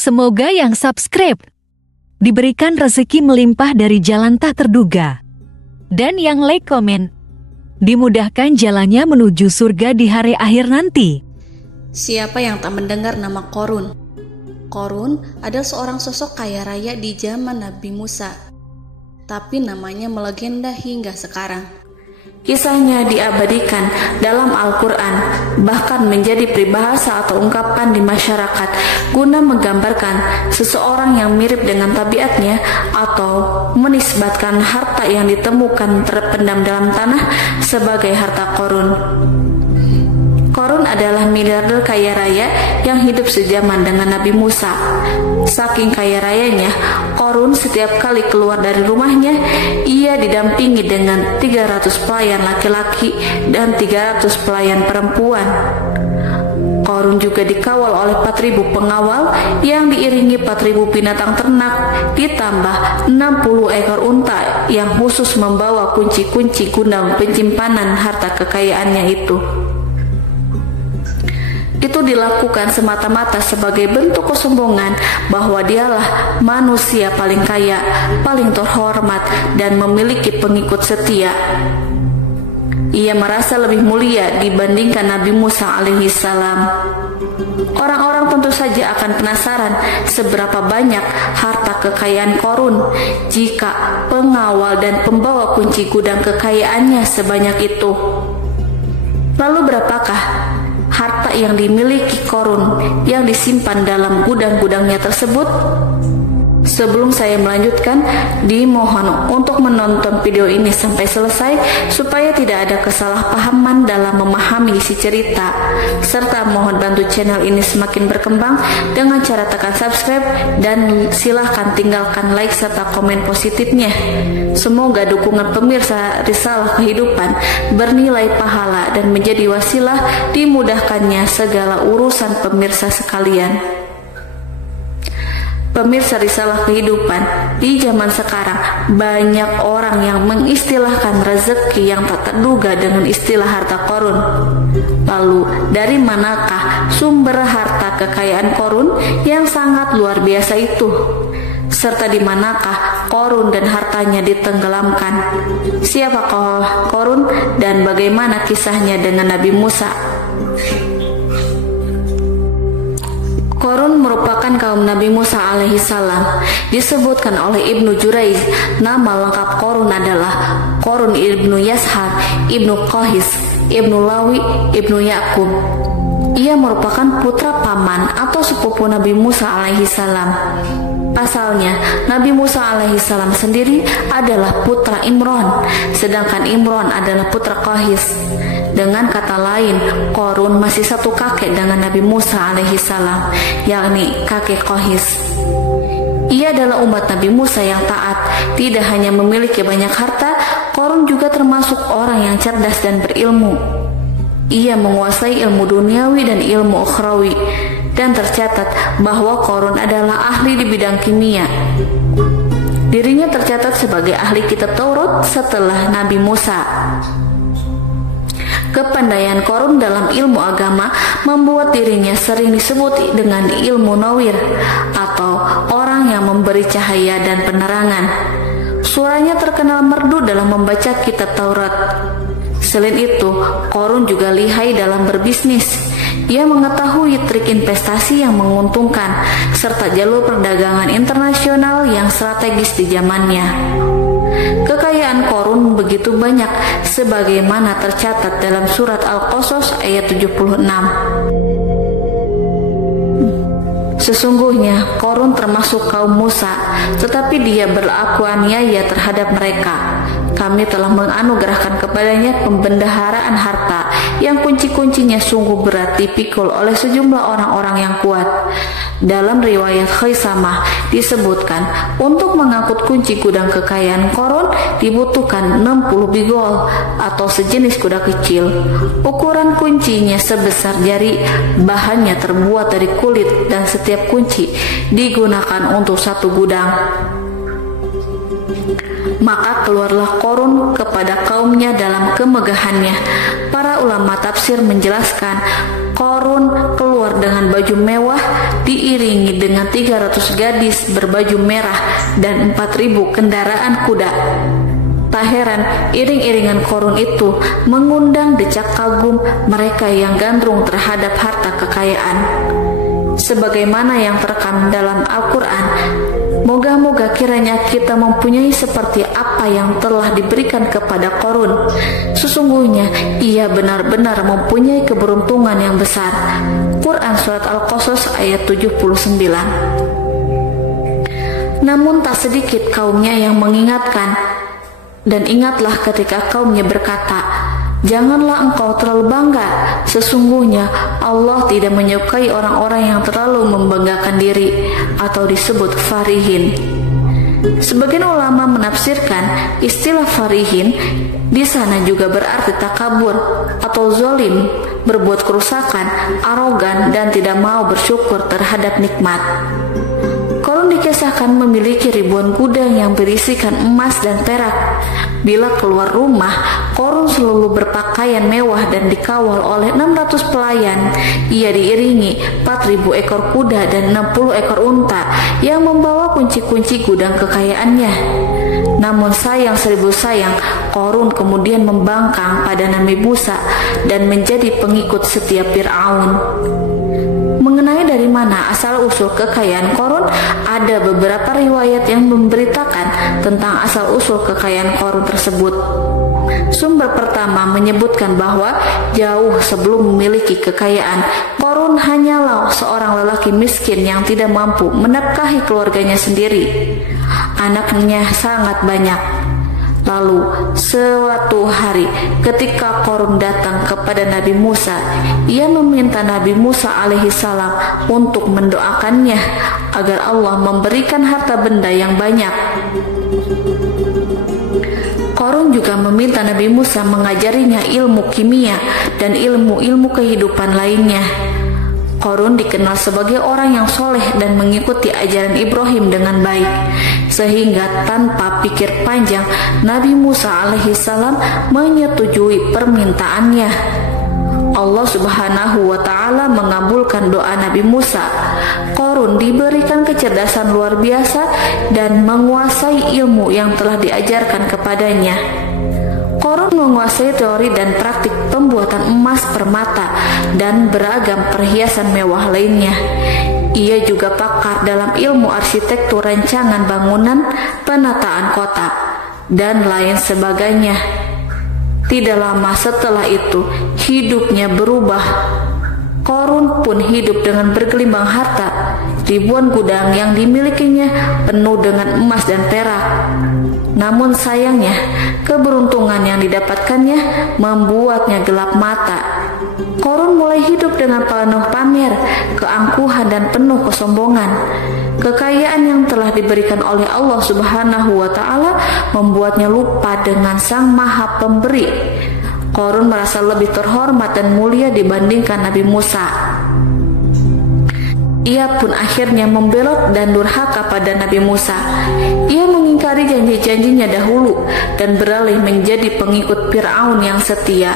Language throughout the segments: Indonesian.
Semoga yang subscribe diberikan rezeki melimpah dari jalan tak terduga. Dan yang like komen, dimudahkan jalannya menuju surga di hari akhir nanti. Siapa yang tak mendengar nama Qorun? Qorun adalah seorang sosok kaya raya di zaman Nabi Musa, tapi namanya melegenda hingga sekarang. Kisahnya diabadikan dalam Al-Quran, bahkan menjadi peribahasa atau ungkapan di masyarakat guna menggambarkan seseorang yang mirip dengan tabiatnya atau menisbatkan harta yang ditemukan terpendam dalam tanah sebagai harta Qorun. Qorun adalah miliarder kaya raya yang hidup sejaman dengan Nabi Musa. Saking kaya rayanya, Qorun setiap kali keluar dari rumahnya, ia didampingi dengan 300 pelayan laki-laki dan 300 pelayan perempuan. Qorun juga dikawal oleh 4.000 pengawal yang diiringi 4.000 binatang ternak, ditambah 60 ekor unta yang khusus membawa kunci-kunci guna penyimpanan harta kekayaannya itu. Itu dilakukan semata-mata sebagai bentuk kesombongan bahwa dialah manusia paling kaya, paling terhormat, dan memiliki pengikut setia. Ia merasa lebih mulia dibandingkan Nabi Musa alaihissalam. Orang-orang tentu saja akan penasaran seberapa banyak harta kekayaan Qorun jika pengawal dan pembawa kunci gudang kekayaannya sebanyak itu. Lalu berapakah harta yang dimiliki Qorun yang disimpan dalam gudang-gudangnya tersebut? Sebelum saya melanjutkan, dimohon untuk menonton video ini sampai selesai supaya tidak ada kesalahpahaman dalam memahami isi cerita, serta mohon bantu channel ini semakin berkembang dengan cara tekan subscribe dan silahkan tinggalkan like serta komen positifnya. Semoga dukungan pemirsa Risalah Kehidupan bernilai pahala dan menjadi wasilah dimudahkannya segala urusan pemirsa sekalian. Pemirsa Risalah Kehidupan, di zaman sekarang banyak orang yang mengistilahkan rezeki yang tak terduga dengan istilah harta Qorun. Lalu dari manakah sumber harta kekayaan Qorun yang sangat luar biasa itu? Serta di manakah Qorun dan hartanya ditenggelamkan? Siapakah Qorun dan bagaimana kisahnya dengan Nabi Musa? Qorun merupakan kaum Nabi Musa alaihissalam. Disebutkan oleh Ibnu Jurayj, nama lengkap Qorun adalah Qorun ibnu Yashar, ibnu Qahis, ibnu Lawi, ibnu Yakub. Ia merupakan putra paman atau sepupu Nabi Musa alaihissalam. Pasalnya, Nabi Musa alaihissalam sendiri adalah putra Imron, sedangkan Imron adalah putra Qahis. Dengan kata lain, Qorun masih satu kakek dengan Nabi Musa alaihissalam, yakni kakek Qahis. Ia adalah umat Nabi Musa yang taat. Tidak hanya memiliki banyak harta, Qorun juga termasuk orang yang cerdas dan berilmu. Ia menguasai ilmu duniawi dan ilmu ukhrawi, dan tercatat bahwa Qorun adalah ahli di bidang kimia. Dirinya tercatat sebagai ahli kitab Taurat setelah Nabi Musa. Kepandaian Qorun dalam ilmu agama membuat dirinya sering disebut dengan ilmu nawir atau orang yang memberi cahaya dan penerangan. Suaranya terkenal merdu dalam membaca kitab Taurat. Selain itu, Qorun juga lihai dalam berbisnis. Ia mengetahui trik investasi yang menguntungkan serta jalur perdagangan internasional yang strategis di zamannya. Kekayaan Qorun begitu banyak sebagaimana tercatat dalam surat Al-Qasas ayat 76. Sesungguhnya Qorun termasuk kaum Musa, tetapi dia berlaku aniaya terhadap mereka. Kami telah menganugerahkan kepadanya pembendaharaan harta yang kunci-kuncinya sungguh berat dipikul oleh sejumlah orang-orang yang kuat. Dalam riwayat Khaisamah disebutkan, untuk mengangkut kunci gudang kekayaan Qorun dibutuhkan 60 bigol atau sejenis kuda kecil. Ukuran kuncinya sebesar jari, bahannya terbuat dari kulit dan setiap kunci digunakan untuk satu gudang. Maka keluarlah Qorun kepada kaumnya dalam kemegahannya. Para ulama tafsir menjelaskan, Korun keluar dengan baju mewah diiringi dengan 300 gadis berbaju merah dan 4.000 kendaraan kuda. Tak heran iring-iringan Korun itu mengundang decak kagum mereka yang gandrung terhadap harta kekayaan. Sebagaimana yang terekam dalam Al-Quran, moga-moga kiranya kita mempunyai seperti apa yang telah diberikan kepada Korun. Sesungguhnya ia benar-benar mempunyai keberuntungan yang besar. Quran Surat Al-Qasas ayat 79. Namun tak sedikit kaumnya yang mengingatkan, dan ingatlah ketika kaumnya berkata, janganlah engkau terlalu bangga. Sesungguhnya Allah tidak menyukai orang-orang yang terlalu membanggakan diri atau disebut farihin. Sebagian ulama menafsirkan istilah farihin di sana juga berarti takabur atau zolim, berbuat kerusakan, arogan, dan tidak mau bersyukur terhadap nikmat. Korun dikisahkan memiliki ribuan gudang yang berisikan emas dan perak. Bila keluar rumah, Korun selalu berpakaian mewah dan dikawal oleh 600 pelayan. Ia diiringi 4.000 ekor kuda dan 60 ekor unta yang membawa kunci-kunci gudang kekayaannya. Namun sayang seribu sayang, Korun kemudian membangkang pada Nabi Musa dan menjadi pengikut setia Fir'aun. Mengenai dari mana asal-usul kekayaan Korun, ada beberapa riwayat yang memberitakan tentang asal-usul kekayaan Korun tersebut. Sumber pertama menyebutkan bahwa jauh sebelum memiliki kekayaan, Korun hanyalah seorang lelaki miskin yang tidak mampu menafkahi keluarganya sendiri. Anaknya sangat banyak. Lalu suatu hari ketika Korun datang kepada Nabi Musa, ia meminta Nabi Musa alaihissalam untuk mendoakannya agar Allah memberikan harta benda yang banyak. Korun juga meminta Nabi Musa mengajarinya ilmu kimia dan ilmu-ilmu kehidupan lainnya. Korun dikenal sebagai orang yang soleh dan mengikuti ajaran Ibrahim dengan baik, sehingga tanpa pikir panjang Nabi Musa alaihissalam menyetujui permintaannya. Allah Subhanahu wa Ta'ala mengabulkan doa Nabi Musa. Korun diberikan kecerdasan luar biasa dan menguasai ilmu yang telah diajarkan kepadanya. Korun menguasai teori dan praktik pembuatan emas permata dan beragam perhiasan mewah lainnya. Ia juga pakar dalam ilmu arsitektur, rancangan bangunan, penataan kota, dan lain sebagainya. Tidak lama setelah itu, hidupnya berubah. Korun pun hidup dengan bergelimbang harta. Ribuan gudang yang dimilikinya penuh dengan emas dan perak. Namun sayangnya, keberuntungan yang didapatkannya membuatnya gelap mata. Korun mulai hidup dengan penuh pamer, keangkuhan, dan penuh kesombongan. Kekayaan yang telah diberikan oleh Allah Subhanahu wa Ta'ala membuatnya lupa dengan Sang Maha Pemberi. Korun merasa lebih terhormat dan mulia dibandingkan Nabi Musa. Ia pun akhirnya membelot dan durhaka pada Nabi Musa. Ia mengingkari janji-janjinya dahulu dan beralih menjadi pengikut Fir'aun yang setia.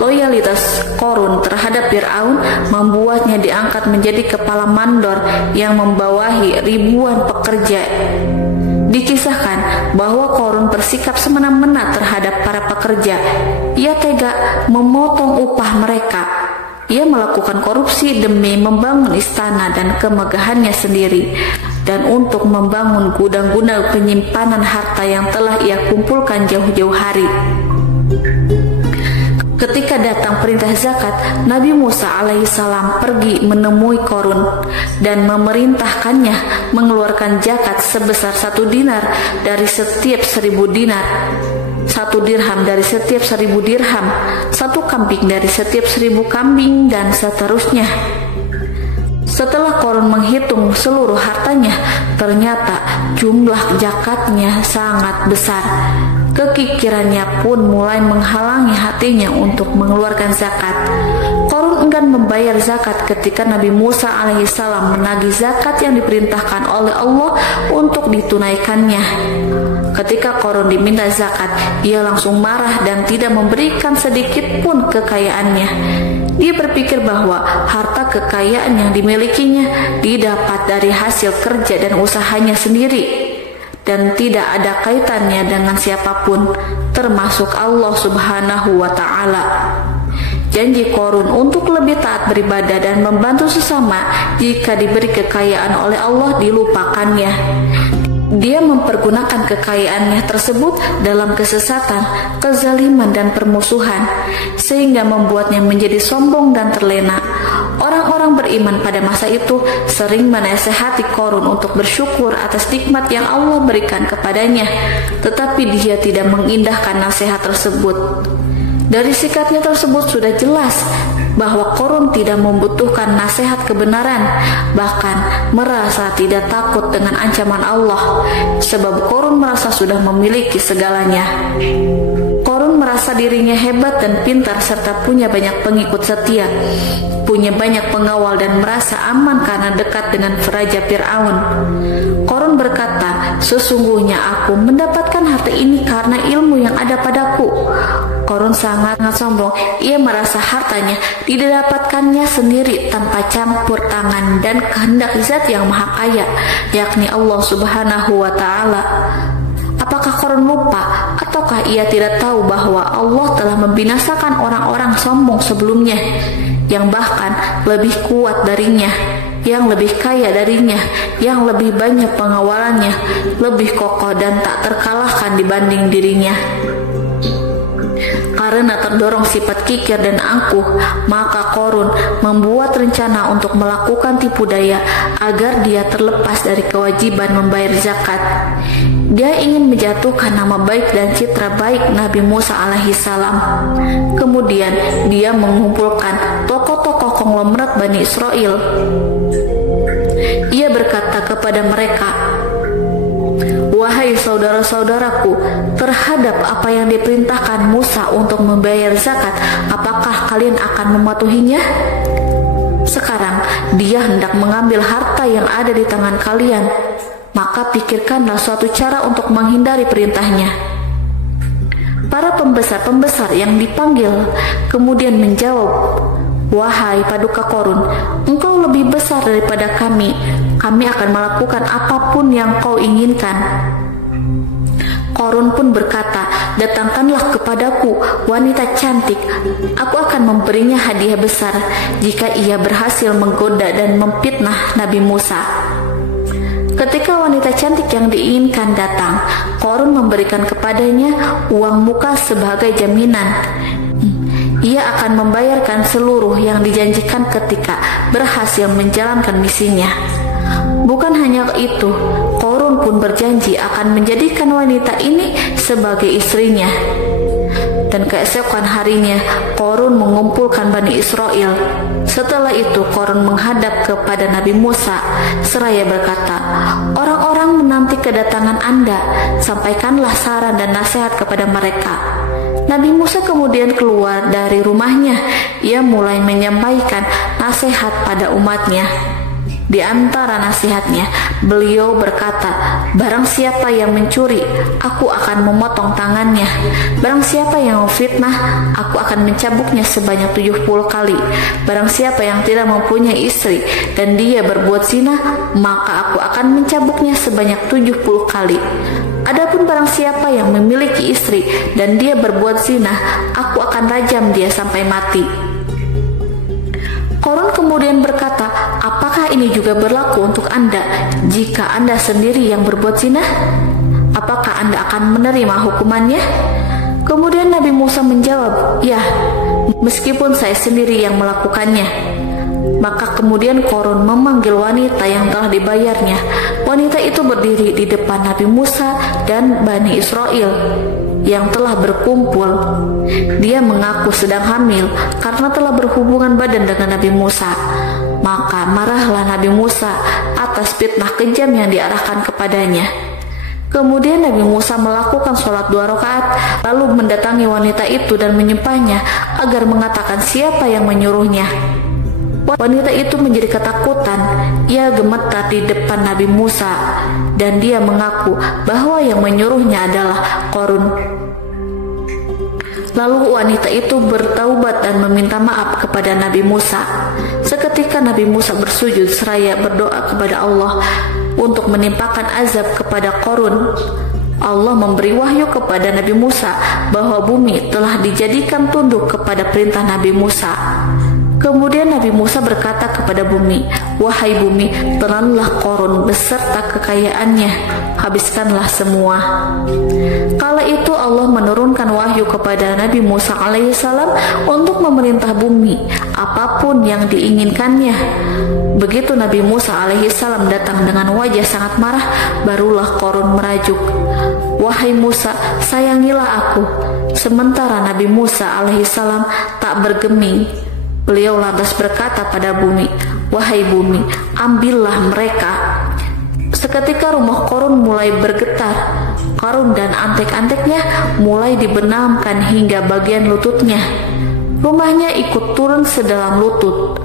Loyalitas Korun terhadap Fir'aun membuatnya diangkat menjadi kepala mandor yang membawahi ribuan pekerja. Dikisahkan bahwa Korun bersikap semena-mena terhadap para pekerja. Ia tega memotong upah mereka. Ia melakukan korupsi demi membangun istana dan kemegahannya sendiri, dan untuk membangun gudang-gudang penyimpanan harta yang telah ia kumpulkan jauh-jauh hari. Ketika datang perintah zakat, Nabi Musa alaihissalam pergi menemui Korun dan memerintahkannya mengeluarkan zakat sebesar 1 dinar dari setiap 1000 dinar, 1 dirham dari setiap 1000 dirham, 1 kambing dari setiap 1000 kambing, dan seterusnya. Setelah Korun menghitung seluruh hartanya, ternyata jumlah zakatnya sangat besar. Kekikirannya pun mulai menghalangi hatinya untuk mengeluarkan zakat. Qarun enggan membayar zakat ketika Nabi Musa alaihissalam menagih zakat yang diperintahkan oleh Allah untuk ditunaikannya. Ketika Qarun diminta zakat, ia langsung marah dan tidak memberikan sedikit pun kekayaannya. Dia berpikir bahwa harta kekayaan yang dimilikinya didapat dari hasil kerja dan usahanya sendiri, dan tidak ada kaitannya dengan siapapun, termasuk Allah Subhanahu wa Ta'ala. Janji Qarun untuk lebih taat beribadah dan membantu sesama jika diberi kekayaan oleh Allah dilupakannya. Dia mempergunakan kekayaannya tersebut dalam kesesatan, kezaliman, dan permusuhan, sehingga membuatnya menjadi sombong dan terlena. Orang-orang beriman pada masa itu sering menasehati Qarun untuk bersyukur atas nikmat yang Allah berikan kepadanya, tetapi dia tidak mengindahkan nasihat tersebut. Dari sikapnya tersebut sudah jelas bahwa Qarun tidak membutuhkan nasihat kebenaran, bahkan merasa tidak takut dengan ancaman Allah, sebab Qarun merasa sudah memiliki segalanya. Qarun merasa dirinya hebat dan pintar serta punya banyak pengikut setia, punya banyak pengawal dan merasa aman karena dekat dengan Raja Fir'aun. Qarun berkata, "Sesungguhnya aku mendapatkan harta ini karena ilmu yang ada padaku." Qarun sangat sombong. Ia merasa hartanya didapatkannya sendiri tanpa campur tangan dan kehendak Zat yang Maha Kaya, yakni Allah Subhanahu wa Ta'ala. Apakah Qarun lupa ataukah ia tidak tahu bahwa Allah telah membinasakan orang-orang sombong sebelumnya, yang bahkan lebih kuat darinya, yang lebih kaya darinya, yang lebih banyak pengawalannya, lebih kokoh dan tak terkalahkan dibanding dirinya? Karena terdorong sifat kikir dan angkuh, maka Qarun membuat rencana untuk melakukan tipu daya agar dia terlepas dari kewajiban membayar zakat. Dia ingin menjatuhkan nama baik dan citra baik Nabi Musa alaihissalam. Kemudian dia mengumpulkan tokoh-tokoh konglomerat Bani Israel. Ia berkata kepada mereka, "Wahai saudara-saudaraku, terhadap apa yang diperintahkan Musa untuk membayar zakat, apakah kalian akan mematuhinya? Sekarang dia hendak mengambil harta yang ada di tangan kalian, maka pikirkanlah suatu cara untuk menghindari perintahnya." Para pembesar-pembesar yang dipanggil kemudian menjawab, "Wahai paduka Qarun, engkau lebih besar daripada kami. Kami akan melakukan apapun yang kau inginkan." Qarun pun berkata, "Datangkanlah kepadaku wanita cantik. Aku akan memberinya hadiah besar jika ia berhasil menggoda dan memfitnah Nabi Musa." Ketika wanita cantik yang diinginkan datang, Qarun memberikan kepadanya uang muka sebagai jaminan. Ia akan membayarkan seluruh yang dijanjikan ketika berhasil menjalankan misinya. Bukan hanya itu, Qarun pun berjanji akan menjadikan wanita ini sebagai istrinya. Dan keesokan harinya, Qarun mengumpulkan Bani Israel. Setelah itu, Qarun menghadap kepada Nabi Musa seraya berkata, "Orang-orang menanti kedatangan Anda, sampaikanlah saran dan nasihat kepada mereka." Nabi Musa kemudian keluar dari rumahnya. Ia mulai menyampaikan nasihat pada umatnya. Di antara nasihatnya, beliau berkata, "Barang siapa yang mencuri, aku akan memotong tangannya. Barang siapa yang memfitnah, aku akan mencambuknya sebanyak 70 kali. Barang siapa yang tidak mempunyai istri dan dia berbuat zina, maka aku akan mencambuknya sebanyak 70 kali. Adapun barang siapa yang memiliki istri dan dia berbuat zina, aku akan rajam dia sampai mati." Qarun kemudian berkata, "Apakah ini juga berlaku untuk Anda jika Anda sendiri yang berbuat zina? Apakah Anda akan menerima hukumannya?" Kemudian Nabi Musa menjawab, "Ya, meskipun saya sendiri yang melakukannya." Maka kemudian Qarun memanggil wanita yang telah dibayarnya. Wanita itu berdiri di depan Nabi Musa dan Bani Israel yang telah berkumpul. Dia mengaku sedang hamil karena telah berhubungan badan dengan Nabi Musa. Maka marahlah Nabi Musa atas fitnah kejam yang diarahkan kepadanya. Kemudian Nabi Musa melakukan sholat 2 rakaat, lalu mendatangi wanita itu dan menyumpahnya agar mengatakan siapa yang menyuruhnya. Wanita itu menjadi ketakutan. Ia gemetar di depan Nabi Musa dan dia mengaku bahwa yang menyuruhnya adalah Qarun. Lalu wanita itu bertaubat dan meminta maaf kepada Nabi Musa. Seketika Nabi Musa bersujud seraya berdoa kepada Allah untuk menimpakan azab kepada Qarun. Allah memberi wahyu kepada Nabi Musa bahwa bumi telah dijadikan tunduk kepada perintah Nabi Musa. Kemudian Nabi Musa berkata kepada bumi, "Wahai bumi, telanlah Qarun beserta kekayaannya, habiskanlah semua." Kala itu Allah menurunkan wahyu kepada Nabi Musa alaihissalam untuk memerintah bumi apapun yang diinginkannya. Begitu Nabi Musa alaihissalam datang dengan wajah sangat marah, barulah Qarun merajuk, "Wahai Musa, sayangilah aku." Sementara Nabi Musa alaihissalam tak bergeming. Beliau lantas berkata pada bumi, "Wahai bumi, ambillah mereka." Seketika rumah Qarun mulai bergetar. Qarun dan antek-anteknya mulai dibenamkan hingga bagian lututnya. Rumahnya ikut turun sedalam lutut.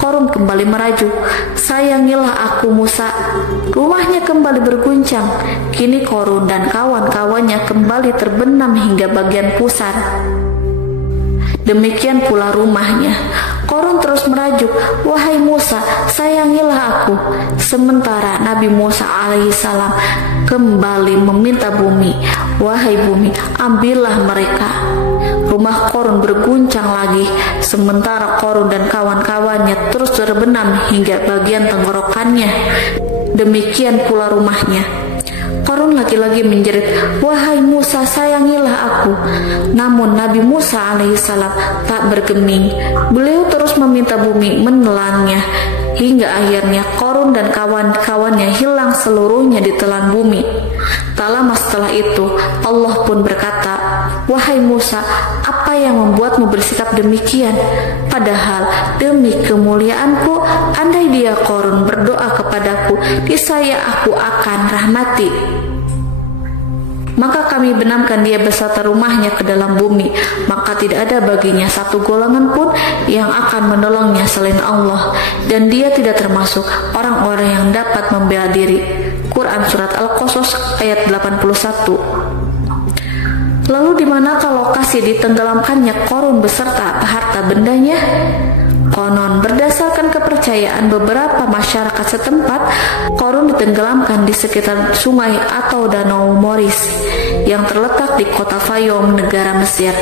Qarun kembali merajuk, "Sayangilah aku Musa." Rumahnya kembali berguncang. Kini Qarun dan kawan-kawannya kembali terbenam hingga bagian pusar. Demikian pula rumahnya. Qarun terus merajuk, "Wahai Musa, sayangilah aku." Sementara Nabi Musa alaihissalam kembali meminta bumi, "Wahai bumi, ambillah mereka." Rumah Qarun berguncang lagi, sementara Qarun dan kawan-kawannya terus terbenam hingga bagian tenggorokannya. Demikian pula rumahnya. Qarun lagi-lagi menjerit, "Wahai Musa, sayangilah aku." Namun Nabi Musa alaihissalam tak bergeming. Beliau terus meminta bumi menelannya, hingga akhirnya Qarun dan kawan-kawannya hilang seluruhnya di telan bumi. Tak lama setelah itu Allah pun berkata, "Wahai Musa, apa yang membuatmu bersikap demikian? Padahal demi kemuliaanku, andai dia Qarun berdoa kepadaku, niscaya aku akan rahmati. Maka kami benamkan dia beserta rumahnya ke dalam bumi, maka tidak ada baginya satu golongan pun yang akan menolongnya selain Allah, dan dia tidak termasuk orang-orang yang dapat membela diri." Quran Surat Al-Qasas ayat 81. Lalu di manakah lokasi ditenggelamkannya Qarun beserta harta bendanya? Konon berdasarkan kepercayaan beberapa masyarakat setempat, Qarun ditenggelamkan di sekitar sungai atau danau Moris yang terletak di kota Fayum, negara Mesir.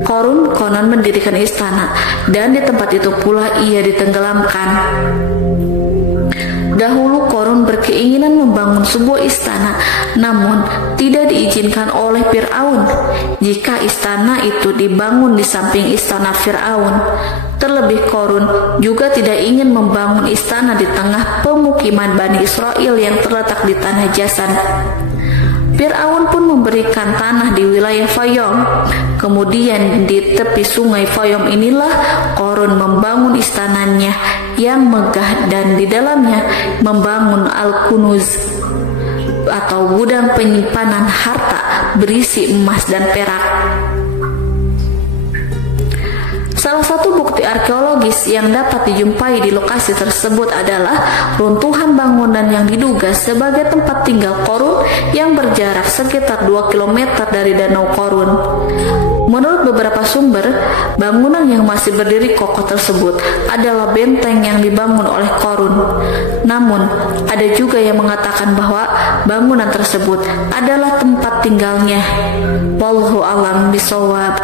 Qarun konon mendirikan istana dan di tempat itu pula ia ditenggelamkan. Dahulu Qarun berkeinginan membangun sebuah istana, namun tidak diizinkan oleh Fir'aun jika istana itu dibangun di samping istana Fir'aun. Terlebih Qarun juga tidak ingin membangun istana di tengah pemukiman Bani Israel yang terletak di tanah Jasan. Fir'aun pun memberikan tanah di wilayah Fayum. Kemudian di tepi sungai Fayum inilah Qarun membangun istananya yang megah dan di dalamnya membangun Al-Kunuz atau gudang penyimpanan harta berisi emas dan perak. Salah satu bukti arkeologis yang dapat dijumpai di lokasi tersebut adalah runtuhan bangunan yang diduga sebagai tempat tinggal Qarun yang berjarak sekitar 2 km dari Danau Qarun. Menurut beberapa sumber, bangunan yang masih berdiri kokoh tersebut adalah benteng yang dibangun oleh Qarun. Namun, ada juga yang mengatakan bahwa bangunan tersebut adalah tempat tinggalnya. Wallahu a'lam bishawab.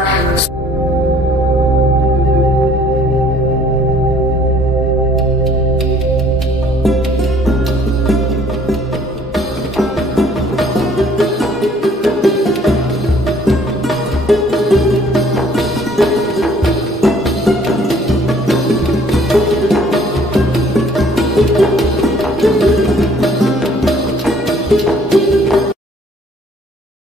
Thank you.